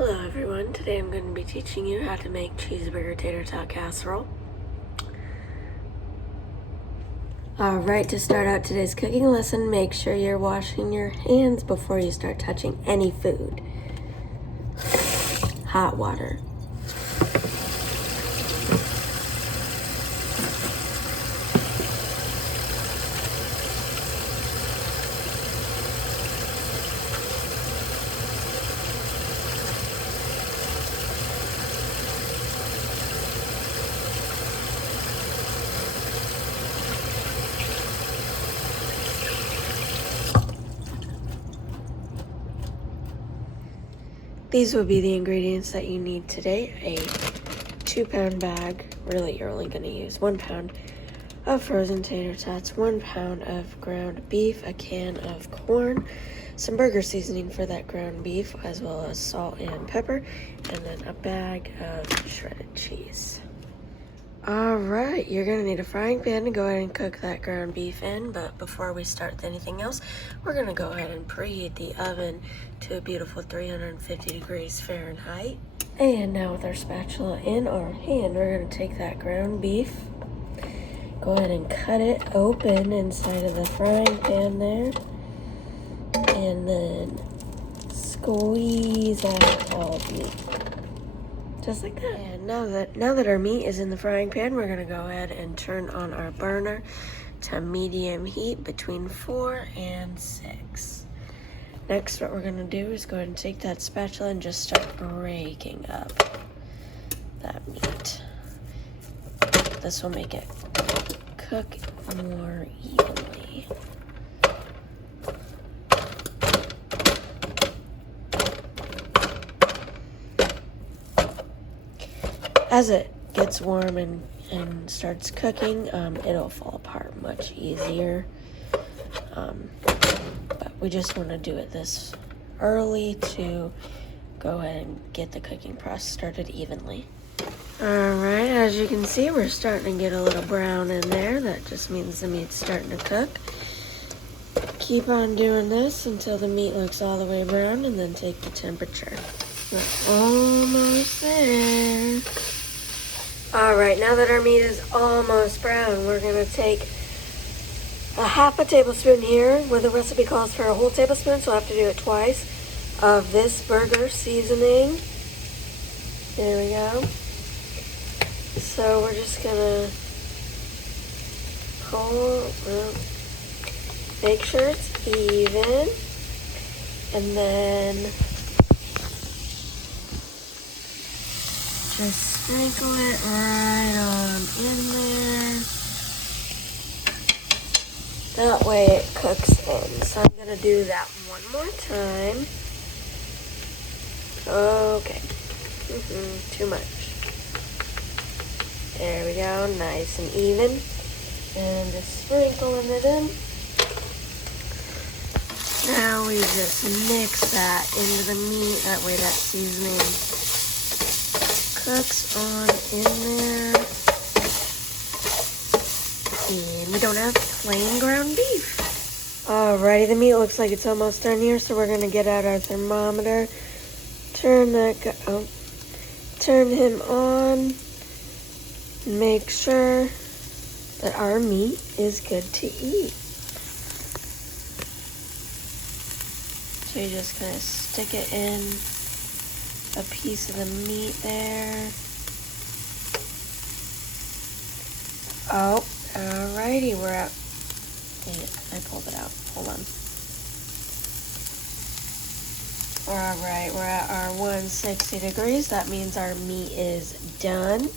Hello everyone, today I'm going to be teaching you how to make Cheeseburger Tater Tot Casserole. Alright, to start out today's cooking lesson, make sure you're washing your hands before you start touching any food. Hot water. These will be the ingredients that you need today. A 2-pound bag, really you're only going to use 1 pound of frozen tater tots, 1 pound of ground beef, a can of corn, some burger seasoning for that ground beef, as well as salt and pepper, and then a bag of shredded cheese. Alright, you're going to need a frying pan to go ahead and cook that ground beef in, but before we start with anything else, we're going to go ahead and preheat the oven to a beautiful 350 degrees Fahrenheit. And now with our spatula in our hand, we're going to take that ground beef, go ahead and cut it open inside of the frying pan there, and then squeeze out all the meat. Just like that. And now that our meat is in the frying pan, we're gonna go ahead and turn on our burner to medium heat between 4 and 6. Next, what we're gonna do is go ahead and take that spatula and just start breaking up that meat. This will make it cook more evenly. As it gets warm and starts cooking, it'll fall apart much easier. But we just want to do it this early to go ahead and get the cooking process started evenly. Alright, as you can see, we're starting to get a little brown in there. That just means the meat's starting to cook. Keep on doing this until the meat looks all the way brown, and then take the temperature. We're almost there. Alright, now that our meat is almost brown, we're going to take a half a tablespoon here, where the recipe calls for a whole tablespoon, so we'll have to do it twice, of this burger seasoning. There we go. So we're just going to make sure it's even, and then just sprinkle it right on in there. That way it cooks in. So I'm going to do that one more time. Okay. Too much. There we go. Nice and even. And just sprinkling it in. Now we just mix that into the meat. That way that seasoning cooks on in there. And we don't have plain ground beef. Alrighty, the meat looks like it's almost done here, so we're going to get out our thermometer. Turn him on. Make sure that our meat is good to eat. So you're just going to stick it in a piece of the meat there. Oh, alrighty, we're at, dang it, I pulled it out, hold on. Alright, we're at our 160 degrees, that means our meat is done.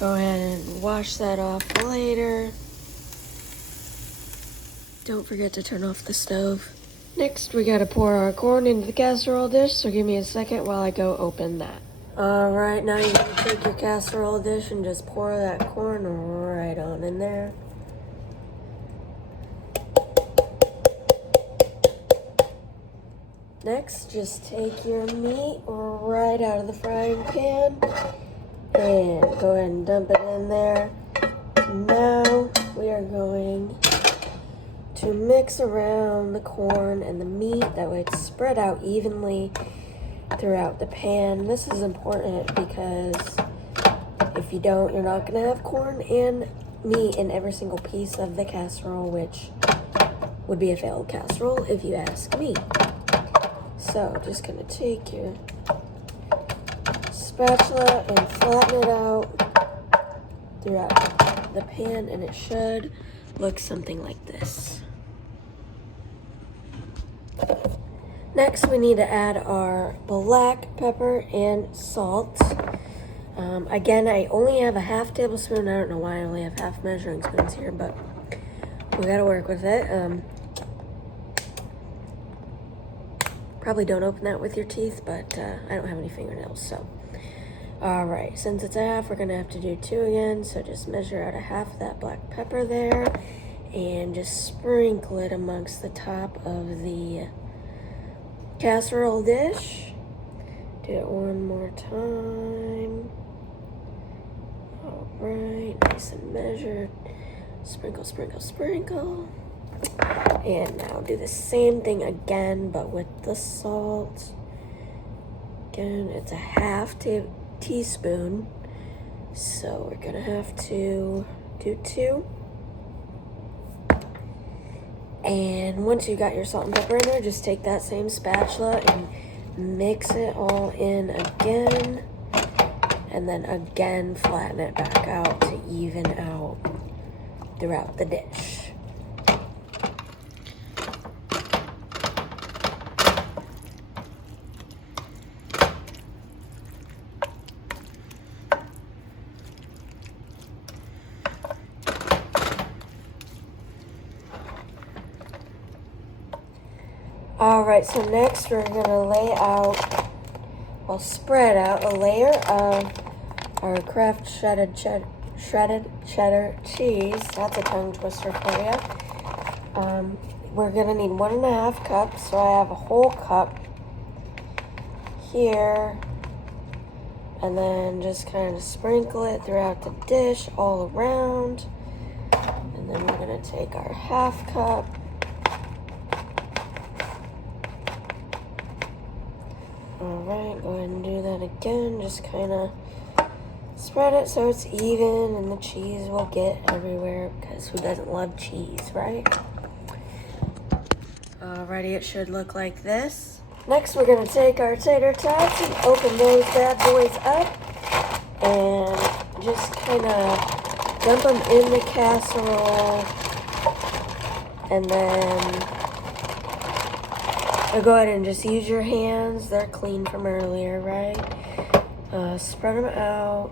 Go ahead and wash that off later. Don't forget to turn off the stove. Next, we gotta pour our corn into the casserole dish, so give me a second while I go open that. Alright, now you're gonna take your casserole dish and just pour that corn right on in there. Next, just take your meat right out of the frying pan and go ahead and dump it in there. Now we are going to mix around the corn and the meat, that way it's spread out evenly. throughout the pan. This is important because if you don't, you're not gonna have corn and meat in every single piece of the casserole, which would be a failed casserole if you ask me. So just gonna take your spatula and flatten it out throughout the pan, and it should look something like this. Next, we need to add our black pepper and salt. Again, I only have a half tablespoon. I don't know why I only have half measuring spoons here, but we gotta work with it. Probably don't open that with your teeth, but I don't have any fingernails, so. All right, since it's a half, we're gonna have to do 2 again, so just measure out a half of that black pepper there, and just sprinkle it amongst the top of the casserole dish. Do it one more time. All right, nice and measured. Sprinkle, sprinkle, sprinkle. And now do the same thing again, but with the salt. Again, it's a half teaspoon, so we're gonna have to do 2. And once you got your salt and pepper in there, just take that same spatula and mix it all in again, and then again flatten it back out to even out throughout the dish. Alright, so next we're going to spread out a layer of our Kraft shredded cheddar cheese. That's a tongue twister for you. We're going to need 1.5 cups, so I have a whole cup here. And then just kind of sprinkle it throughout the dish all around. And then we're going to take our half cup. Alright, go ahead and do that again. Just kind of spread it so it's even and the cheese will get everywhere, because who doesn't love cheese, right? Alrighty, it should look like this. Next, we're going to take our tater tots and open those bad boys up and just kind of dump them in the casserole, and then go ahead and just use your hands. They're clean from earlier, right? Spread them out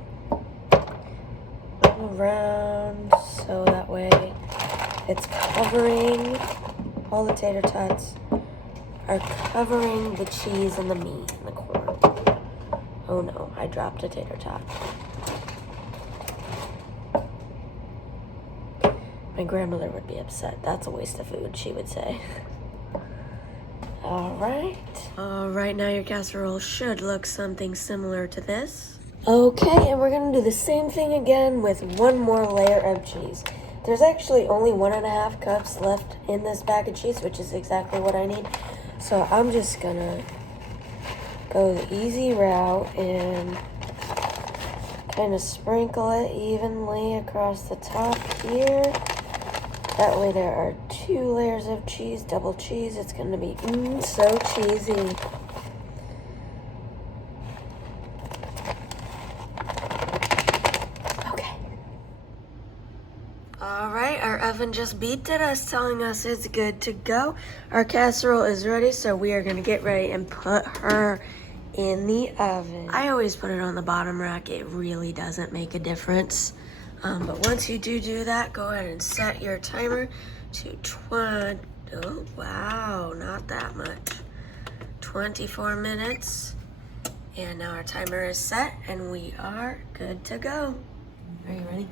all around so that way it's covering, all the tater tots are covering the cheese and the meat and the corn. Oh no, I dropped a tater tot. My grandmother would be upset. That's a waste of food, she would say. Alright, now your casserole should look something similar to this. Okay, and we're going to do the same thing again with one more layer of cheese. There's actually only 1.5 cups left in this bag of cheese, which is exactly what I need. So I'm just going to go the easy route and kind of sprinkle it evenly across the top here. That way there are 2 layers of cheese, double cheese. It's going to be so cheesy. Okay. Alright, our oven just beeped at us telling us it's good to go. Our casserole is ready, so we are going to get ready and put her in the oven. I always put it on the bottom rack. It really doesn't make a difference. But once you do that, go ahead and set your timer to oh wow, not that much. 24 minutes. And now our timer is set and we are good to go. Are you ready?